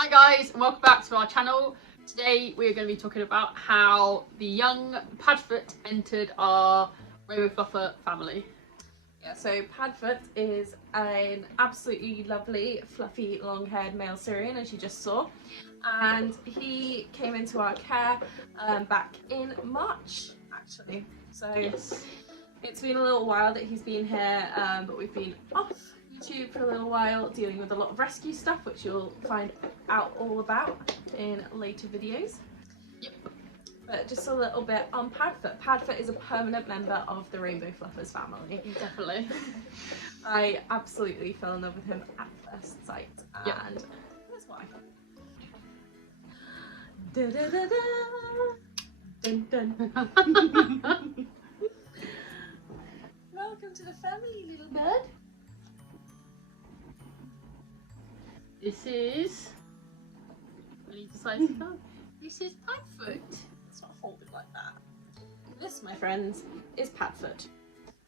Hi guys, and welcome back to our channel. Today we are going to be talking about how the young Padfoot entered our Rainbow Fluffer family. Yeah, so Padfoot is an absolutely lovely, fluffy, long-haired male Syrian, as you just saw, and he came into our care back in March, actually. So Yes. It's been a little while that he's been here, but we've been off YouTube for a little while, dealing with a lot of rescue stuff, which you'll find out all about in later videos. Yep. But just a little bit on Padfoot. Padfoot is a permanent member of the Rainbow Fluffers family. Definitely. I absolutely fell in love with him at first sight, and Yep. that's why. Da, da, da, da. Dun, dun. Welcome to the family, little bird. This is... when he decides to go. This is Padfoot. It's not holding like that. This, my friends, is Padfoot.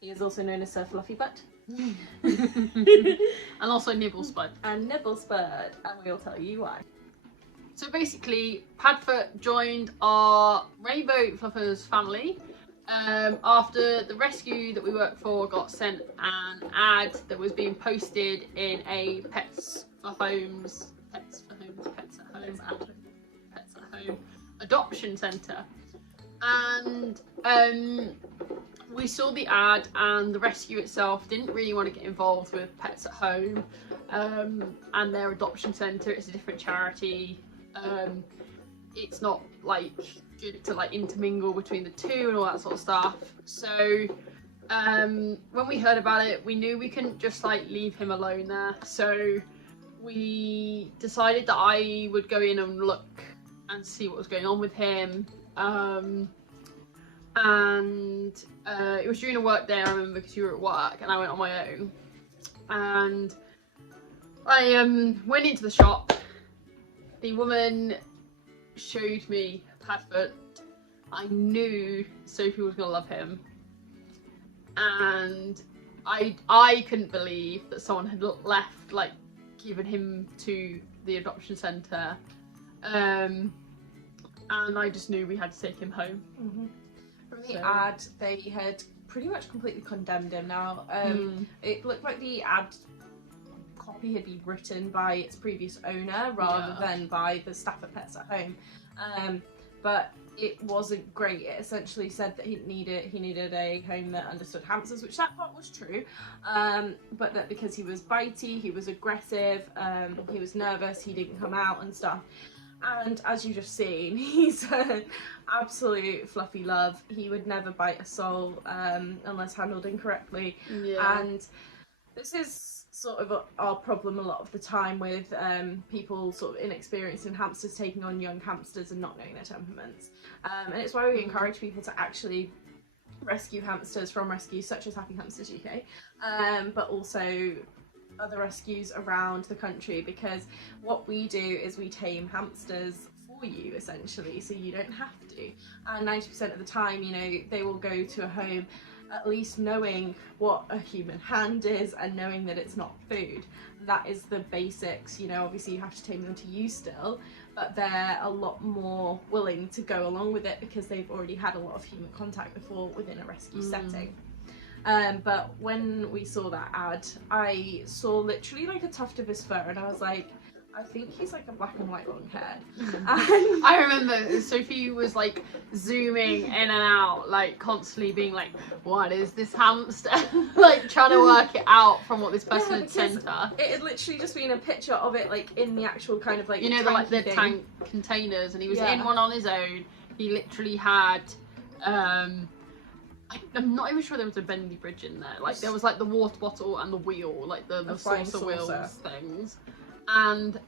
He is also known as Sir Fluffy Butt. And also Nibblespud. And Nibblespud, and we'll tell you why. So basically, Padfoot joined our Rainbow Fluffers family after the rescue that we worked for got sent an ad that was being posted in a Pets at Home adoption centre, and we saw the ad, and the rescue itself didn't really want to get involved with Pets at Home and their adoption centre. It's a different charity. It's not like good to like intermingle between the two and all that sort of stuff. So when we heard about it, we knew we couldn't just like leave him alone there. So we decided that I would go in and look and see what was going on with him. It was during a work day, I remember, because you were at work, and I went on my own. And I went into the shop. The woman showed me Padfoot. I knew Sophie was gonna love him, and I couldn't believe that someone had left, like, given him to the adoption centre, and I just knew we had to take him home. Mm-hmm. From the ad, they had pretty much completely condemned him. Now, it looked like the ad copy had been written by its previous owner rather than by the staff at Pets at Home, but it wasn't great. It essentially said that he needed a home that understood hamsters, which that part was true, but that because he was bitey, he was aggressive, he was nervous, he didn't come out and stuff. And as you've just seen, he's an absolute fluffy love. He would never bite a soul unless handled incorrectly. Yeah. And this is sort of our problem a lot of the time with people sort of inexperienced in hamsters taking on young hamsters and not knowing their temperaments. And it's why we encourage people to actually rescue hamsters from rescues such as Hamsters UK, but also other rescues around the country, because what we do is we tame hamsters for you, essentially, so you don't have to. And 90% of the time, you know, they will go to a home at least knowing what a human hand is and knowing that it's not food. That is the basics. You know, obviously you have to tame them to you still, but they're a lot more willing to go along with it because they've already had a lot of human contact before within a rescue setting. But when we saw that ad, I saw literally like a tuft of his fur, and I was like, I think he's like a black and white long hair. I remember Sophie was like zooming in and out, like constantly being like, what is this hamster? Like trying to work it out from what this person had sent her. It had literally just been a picture of it like in the actual kind of like, you know, the tank containers, and he was in one on his own. He literally had I'm not even sure there was a bendy bridge in there. Like there was like the water bottle and the wheel, like the saucer wheels things. And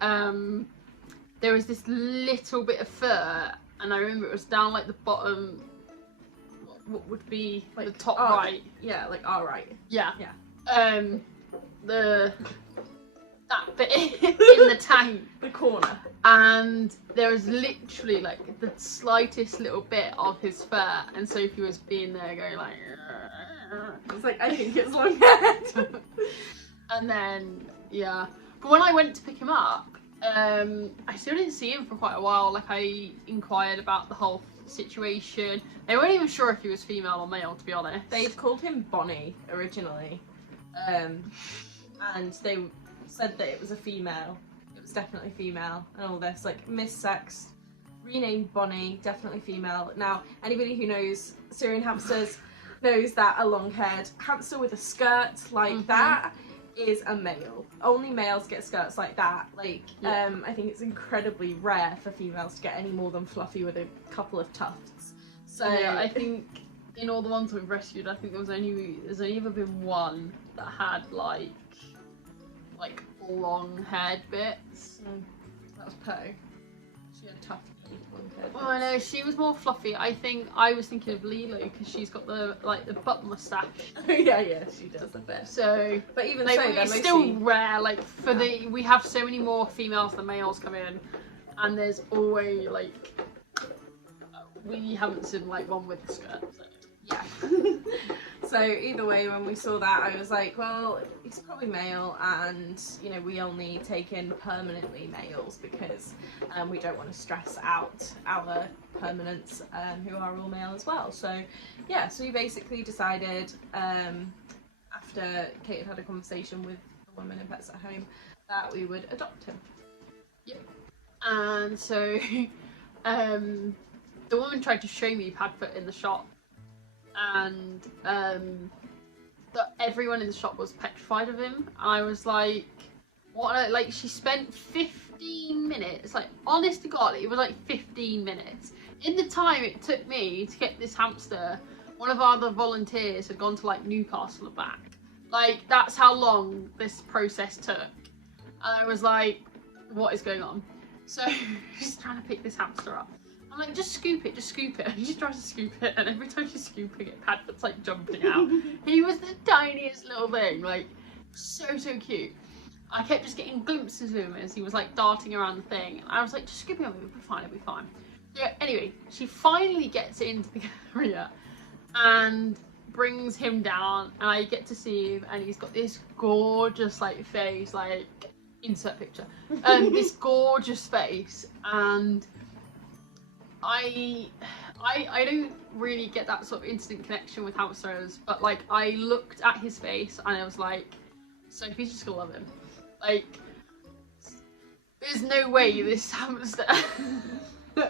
there was this little bit of fur, and I remember it was down like the bottom, what would be like the top right. Yeah, like our right. Yeah. Yeah. That bit in the tank. The corner. And there was literally like the slightest little bit of his fur, and Sophie was being there going like, it's like, I think it's long haired. And then, yeah. But when I went to pick him up, I still didn't see him for quite a while. Like, I inquired about the whole situation. They weren't even sure if he was female or male, to be honest. They'd called him Bonnie originally, and they said that it was a female. It was definitely female, and all this, like, missexed, renamed Bonnie, definitely female. Now, anybody who knows Syrian hamsters knows that a long-haired hamster with a skirt like that is a male. Only males get skirts like that. Like, I think it's incredibly rare for females to get any more than fluffy with a couple of tufts. So yeah, I think in all the ones we've rescued, I think there's only ever been one that had like long-haired bits. That was Poe. She had tufty long-haired Well, I know she was more fluffy. I think I was thinking of Lilo because she's got the butt mustache. yeah, she does a bit. So, but even like, so, they're it's mostly... still rare. Like we have so many more females than males come in, and there's always like we haven't seen like one with a skirt. So. Yeah. So either way, when we saw that, I was like, well, he's probably male, and you know, we only take in permanently males because we don't want to stress out our permanents who are all male as well. So yeah, so we basically decided after Kate had a conversation with the woman in Pets at Home that we would adopt him. Yep. And so the woman tried to show me Padfoot in the shop. And everyone in the shop was petrified of him. I was like, what? Like, she spent 15 minutes, like, honest to God, it was like 15 minutes. In the time it took me to get this hamster, one of our other volunteers had gone to like Newcastle and back. Like, that's how long this process took. And I was like, what is going on? So she's trying to pick this hamster up. I'm like, just scoop it. And she tries to scoop it, and every time she's scooping it, Padfoot's like jumping out. He was the tiniest little thing, like, so cute. I kept just getting glimpses of him as he was like darting around the thing. And I was like, just scoop him, it'll be fine. So anyway, she finally gets into the area and brings him down, and I get to see him, and he's got this gorgeous like face, like, insert picture, this gorgeous face, and I don't really get that sort of instant connection with hamsters, but like I looked at his face and I was like, Sophie's just gonna love him. Like, there's no way this hamster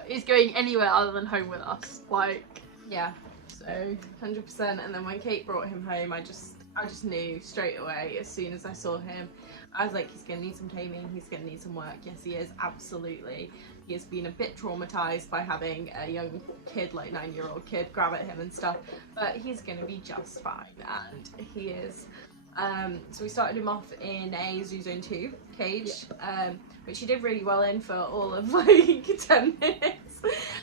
is going anywhere other than home with us. Like, yeah, so 100%. And then when Kate brought him home, I just knew straight away as soon as I saw him. I was like, he's gonna need some taming, he's gonna need some work. Yes, he is, absolutely. He has been a bit traumatized by having a young kid, like 9-year-old kid, grab at him and stuff, but he's gonna be just fine, and he is. So we started him off in a Zoo Zone 2 cage, which he did really well in for all of like 10 minutes.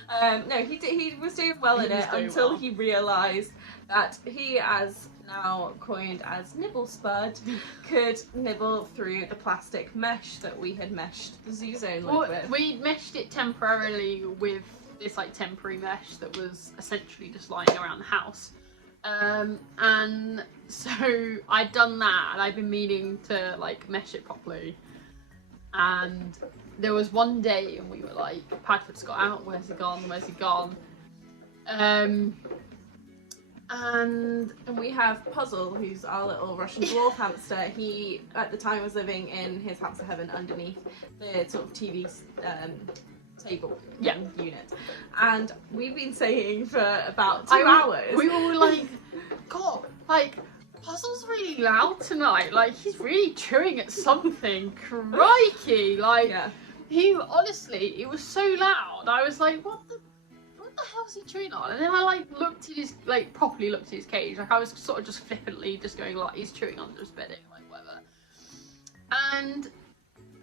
No, he was doing well in it until he realised that he, as now coined as Nibble Spud, could nibble through the plastic mesh that we had meshed the Zoo Zone with. We meshed it temporarily with this like temporary mesh that was essentially just lying around the house. And so I'd done that, and I'd been meaning to like mesh it properly. And there was one day, and we were like, Padfoot's got out, where's he gone? And we have Puzzle, who's our little Russian dwarf hamster. He, at the time, was living in his Hamster Heaven underneath the sort of TV table unit. And we've been saying for about 2 hours. We were like, God, like, Puzzle's really loud tonight. Like, he's really chewing at something. Crikey! Like, he, honestly, it was so loud. I was like, what the hell is he chewing on? And then I like properly looked at his cage. Like, I was sort of just flippantly just going like, he's chewing under his bedding, like whatever. And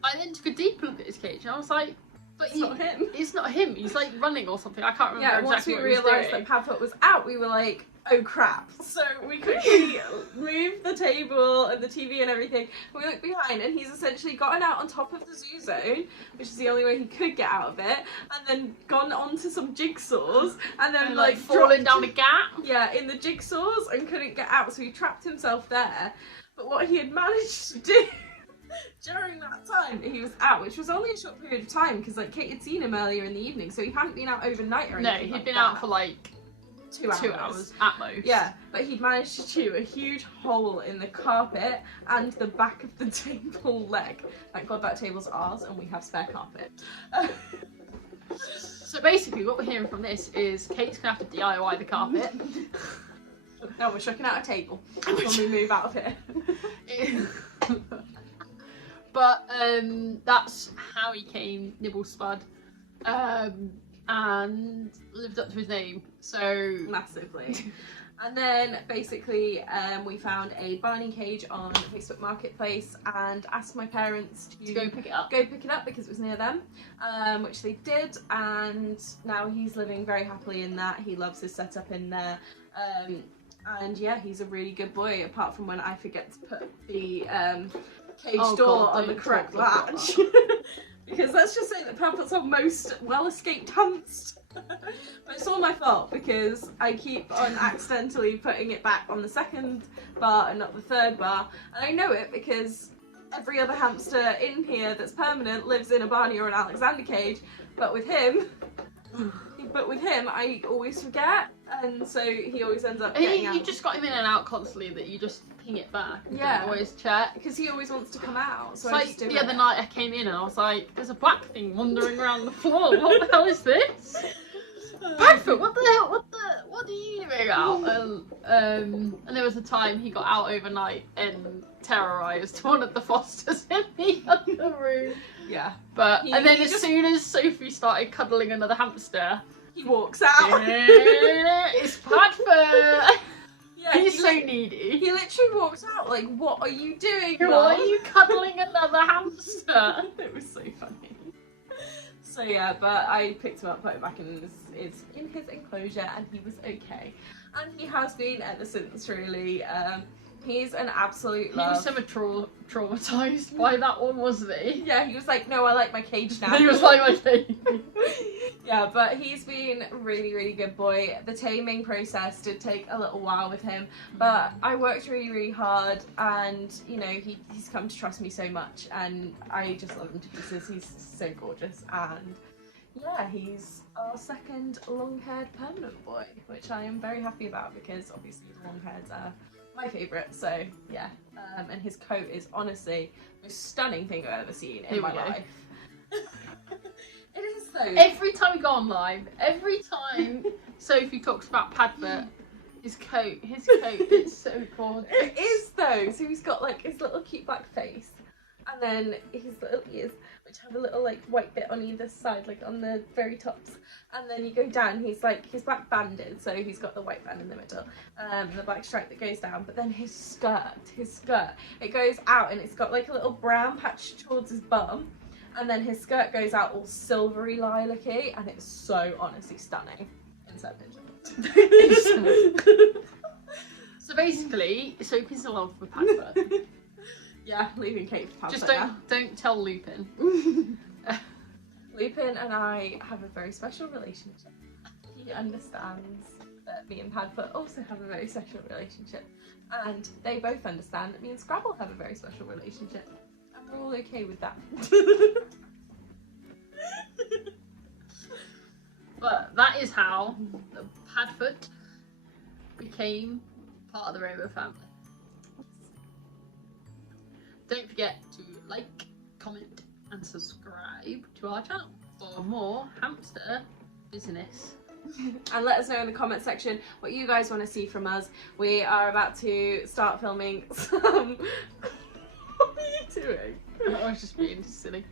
I then took a deeper look at his cage, and I was like, but it's not him. It's not him. He's like running or something. I can't remember. Yeah, exactly once we realised that Padfoot was out, we were like, oh crap. So we quickly moved the table and the TV and everything. We looked behind, and he's essentially gotten out on top of the Zoo Zone, which is the only way he could get out of it, and then gone onto some jigsaws, and then like fallen down a gap. Yeah, in the jigsaws, and couldn't get out, so he trapped himself there. But what he had managed to do during that time time he was out, which was only a short period of time because like Kate had seen him earlier in the evening, so he hadn't been out overnight or anything. No, he'd like been that. out for like 2 hours. 2 hours at most. Yeah, but he'd managed to chew a huge hole in the carpet and the back of the table leg. Thank God that table's ours and we have spare carpet. So basically what we're hearing from this is Kate's gonna have to DIY the carpet. No, we're chucking out a table when we move out of here. But that's how he came Nibble Spud, and lived up to his name. So Massively. And then basically we found a Barney cage on Facebook Marketplace and asked my parents to go pick it up. Because it was near them, which they did, and now he's living very happily in that. He loves his setup in there. And yeah, he's a really good boy, apart from when I forget to put the cage door on the correct latch. Because let's just say that Padfoot's our most well-escaped hamster. But it's all my fault because I keep on accidentally putting it back on the second bar and not the third bar. And I know it because every other hamster in here that's permanent lives in a Barney or an Alexander cage, but with him I always forget, and so he always ends up getting out. You just got him in and out constantly, that you just ping it back and Yeah. don't always check. Because he always wants to come out, so It's I like just do the it. other night I came in and I was like, there's a black thing wandering around the floor. What the hell is this? Padfoot, what are you doing out? And there was a time he got out overnight and terrorised one of the Fosters in the other room. Yeah. But He- and then he as just- soon as Sophie started cuddling another hamster, He walks out. it's Padfoot. Yeah, He's so needy. he literally walks out like, what are you doing, Why Mum? are you cuddling another hamster? It was so funny. So yeah, but I picked him up, put him back in his enclosure, and he was okay. And he has been ever since, really. He's an absolute He love. was so traumatised by that one, wasn't he? Yeah, he was like, no, I like my cage now. He was like my baby. Yeah, but he's been really, really good boy. The taming process did take a little while with him, but I worked really, really hard, and you know, he's come to trust me so much, and I just love him to pieces. He's so gorgeous, and yeah, he's our second long-haired permanent boy, which I am very happy about because obviously the long-hairs are my favourite. So yeah, and his coat is honestly the most stunning thing I've ever seen in my life. It is though. Every time we go on live, every time Sophie talks about Padfoot, his coat is so gorgeous. It is though. So he's got like his little cute black face, and then his little ears, which have a little like white bit on either side, like on the very tops. And then you go down, he's black banded, so he's got the white band in the middle, and the black stripe that goes down. But then his skirt, it goes out, and it's got like a little brown patch towards his bum. And then his skirt goes out all silvery lilac-y, and it's so honestly stunning. Insert picture. So basically, Sophie's in love with Padfoot. Yeah, leaving Kate for Padfoot. Just now. don't tell Lupin. Lupin and I have a very special relationship. He understands that me and Padfoot also have a very special relationship. And they both understand that me and Scrabble have a very special relationship. And we're all okay with that. But that is how the Padfoot became part of the Rainbow family. Don't forget to like, comment and subscribe to our channel for more hamster business. And let us know in the comment section what you guys want to see from us. We are about to start filming some... What are you doing? I was just being silly.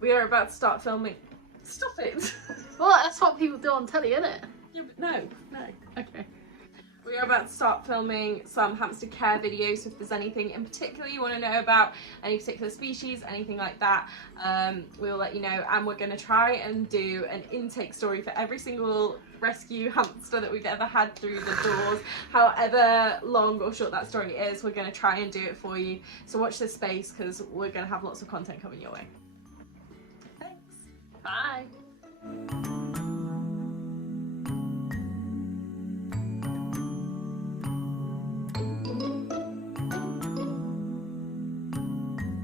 We are about to start filming... Stop it! Well, that's what people do on telly, isn't it? Yeah, but no. Okay. We are about to start filming some hamster care videos, so if there's anything in particular you want to know about, any particular species, anything like that, we'll let you know. And we're going to try and do an intake story for every single rescue hamster that we've ever had through the doors. However long or short that story is, we're going to try and do it for you. So watch this space, because we're going to have lots of content coming your way. Thanks. Bye.